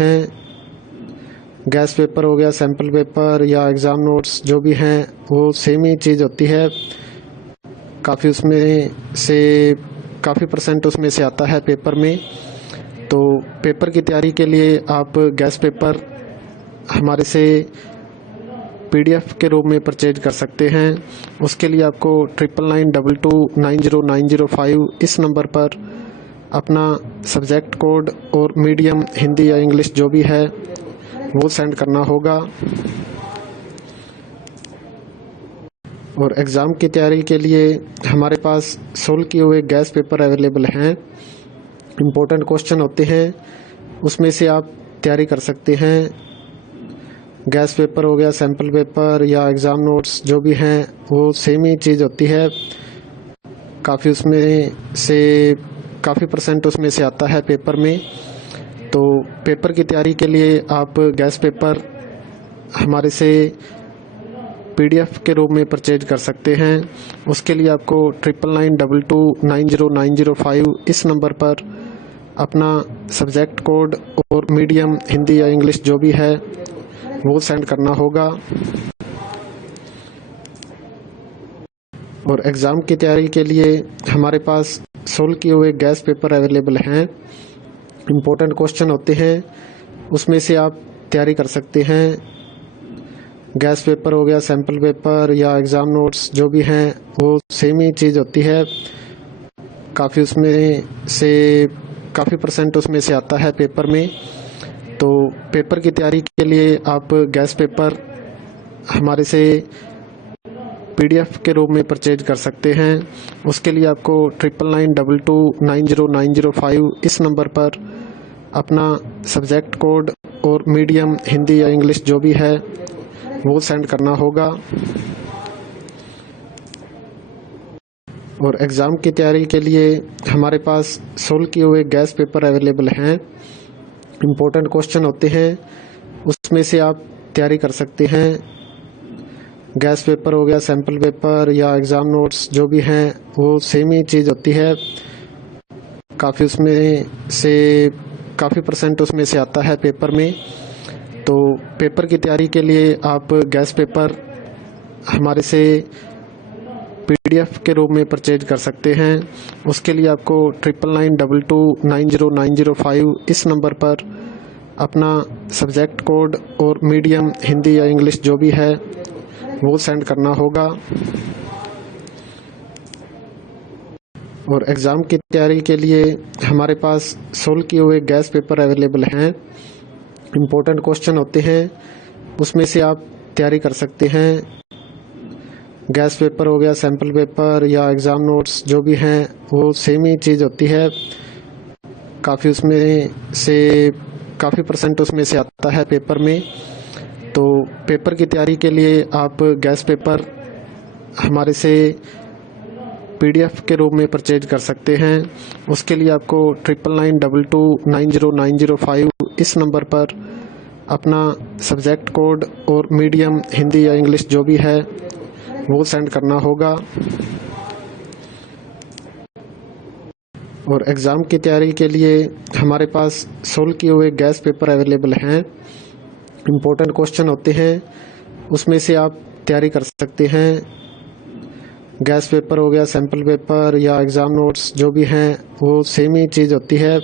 हैं। Gas paper हो गया, सैम्पल पेपर या एग्ज़ाम नोट्स जो भी हैं वो सेम ही चीज़ होती है। काफ़ी परसेंट उसमें से आता है पेपर में। तो पेपर की तैयारी के लिए आप गैस पेपर हमारे से PDF के रूप में परचेज कर सकते हैं। उसके लिए आपको 9992290905 इस नंबर पर अपना सब्जेक्ट कोड और मीडियम हिंदी या इंग्लिश जो भी है वो सेंड करना होगा। और एग्ज़ाम की तैयारी के लिए हमारे पास सोल्व किए हुए गैस पेपर अवेलेबल हैं। इम्पोर्टेंट क्वेश्चन होते हैं, उसमें से आप तैयारी कर सकते हैं। गैस पेपर हो गया, सैम्पल पेपर या एग्ज़ाम नोट्स जो भी हैं वो सेम ही चीज़ होती है। काफ़ी परसेंट उसमें से आता है पेपर में। तो पेपर की तैयारी के लिए आप गैस पेपर हमारे से PDF के रूप में परचेज कर सकते हैं। उसके लिए आपको 9992290905 इस नंबर पर अपना सब्जेक्ट कोड और मीडियम हिंदी या इंग्लिश जो भी है वो सेंड करना होगा। और एग्ज़ाम की तैयारी के लिए हमारे पास सोल्व किए हुए गैस पेपर अवेलेबल हैं। इम्पोर्टेंट क्वेश्चन होते हैं, उसमें से आप तैयारी कर सकते हैं। गैस पेपर हो गया, सैम्पल पेपर या एग्ज़ाम नोट्स जो भी हैं वो सेम ही चीज़ होती है। काफ़ी परसेंट उसमें से आता है पेपर में। तो पेपर की तैयारी के लिए आप गैस पेपर हमारे से PDF के रूप में परचेज कर सकते हैं। उसके लिए आपको 9992290905 इस नंबर पर अपना सब्जेक्ट कोड और मीडियम हिंदी या इंग्लिश जो भी है वो सेंड करना होगा। और एग्ज़ाम की तैयारी के लिए हमारे पास सोल्व किए हुए गैस पेपर अवेलेबल हैं। इम्पोर्टेंट क्वेश्चन होते हैं, उसमें से आप तैयारी कर सकते हैं। गैस पेपर हो गया, सैम्पल पेपर या एग्ज़ाम नोट्स जो भी हैं वो सेम ही चीज़ होती है। काफ़ी परसेंट उसमें से आता है पेपर में। तो पेपर की तैयारी के लिए आप गैस पेपर हमारे से PDF के रूप में परचेज कर सकते हैं। उसके लिए आपको 9992290905 इस नंबर पर अपना सब्जेक्ट कोड और मीडियम हिंदी या इंग्लिश जो भी है वो सेंड करना होगा। और एग्ज़ाम की तैयारी के लिए हमारे पास सोल्व किए हुए गैस पेपर अवेलेबल हैं। इम्पोर्टेंट क्वेश्चन होते हैं, उसमें से आप तैयारी कर सकते हैं। गैस पेपर हो गया, सैम्पल पेपर या एग्ज़ाम नोट्स जो भी हैं वो सेम ही चीज़ होती है। काफ़ी परसेंट उसमें से आता है पेपर में। तो पेपर की तैयारी के लिए आप गैस पेपर हमारे से PDF के रूप में परचेज कर सकते हैं। उसके लिए आपको 9992290905 इस नंबर पर अपना सब्जेक्ट कोड और मीडियम हिंदी या इंग्लिश जो भी है वो सेंड करना होगा। और एग्ज़ाम की तैयारी के लिए हमारे पास सोल्व किए हुए गैस पेपर अवेलेबल हैं। इम्पोर्टेंट क्वेश्चन होते हैं, उसमें से आप तैयारी कर सकते हैं। गैस पेपर हो गया, सैम्पल पेपर या एग्ज़ाम नोट्स जो भी हैं वो सेम ही चीज़ होती है।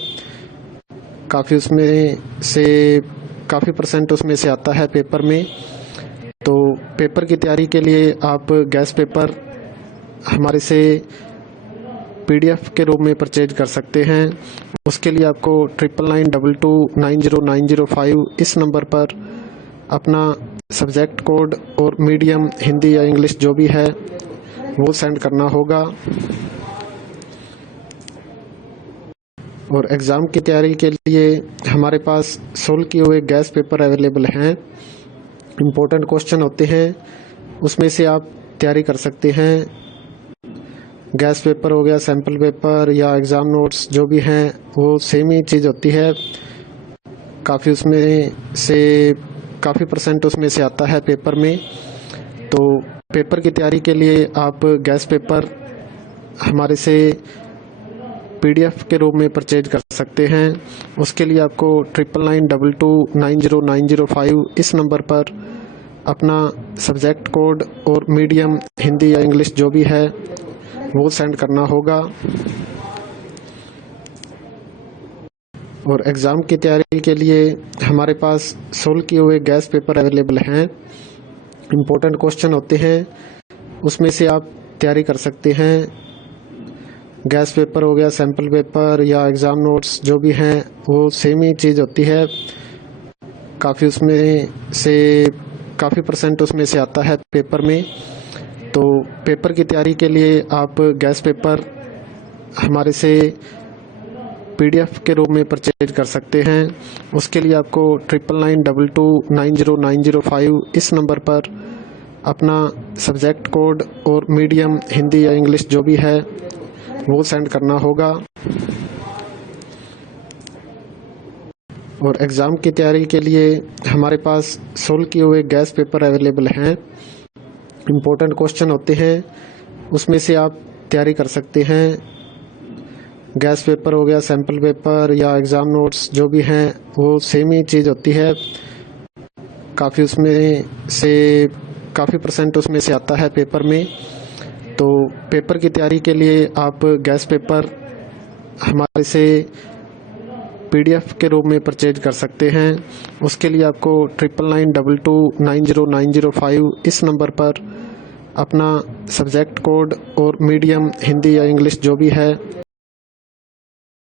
काफ़ी परसेंट उसमें से आता है पेपर में। तो पेपर की तैयारी के लिए आप गैस पेपर हमारे से PDF के रूप में परचेज कर सकते हैं। उसके लिए आपको 9992290905 इस नंबर पर अपना सब्जेक्ट कोड और मीडियम हिंदी या इंग्लिश जो भी है वो सेंड करना होगा। और एग्ज़ाम की तैयारी के लिए हमारे पास सोल्व किए हुए गैस पेपर अवेलेबल हैं। इम्पोर्टेंट क्वेश्चन होते हैं, उसमें से आप तैयारी कर सकते हैं। गैस पेपर हो गया, सैम्पल पेपर या एग्ज़ाम नोट्स जो भी हैं वो सेम ही चीज़ होती है। काफ़ी परसेंट उसमें से आता है पेपर में। तो पेपर की तैयारी के लिए आप गैस पेपर हमारे से PDF के रूप में परचेज कर सकते हैं। उसके लिए आपको 9992290905 इस नंबर पर अपना सब्जेक्ट कोड और मीडियम हिंदी या इंग्लिश जो भी है वो सेंड करना होगा। और एग्ज़ाम की तैयारी के लिए हमारे पास सोल्व किए हुए गैस पेपर अवेलेबल हैं। इम्पोर्टेंट क्वेश्चन होते हैं, उसमें से आप तैयारी कर सकते हैं। गैस पेपर हो गया, सैम्पल पेपर या एग्ज़ाम नोट्स जो भी हैं वो सेम ही चीज़ होती है। काफ़ी परसेंट उसमें से आता है पेपर में। तो पेपर की तैयारी के लिए आप गैस पेपर हमारे से PDF के रूप में परचेज कर सकते हैं। उसके लिए आपको 9992290905 इस नंबर पर अपना सब्जेक्ट कोड और मीडियम हिंदी या इंग्लिश जो भी है वो सेंड करना होगा। और एग्ज़ाम की तैयारी के लिए हमारे पास सोल्व किए हुए गैस पेपर अवेलेबल हैं। इम्पोर्टेंट क्वेश्चन होते हैं, उसमें से आप तैयारी कर सकते हैं। गैस पेपर हो गया, सैम्पल पेपर या एग्ज़ाम नोट्स जो भी हैं वो सेम ही चीज़ होती है। काफ़ी परसेंट उसमें से आता है पेपर में। तो पेपर की तैयारी के लिए आप गैस पेपर हमारे से PDF के रूप में परचेज कर सकते हैं। उसके लिए आपको 9992290905 इस नंबर पर अपना सब्जेक्ट कोड और मीडियम हिंदी या इंग्लिश जो भी है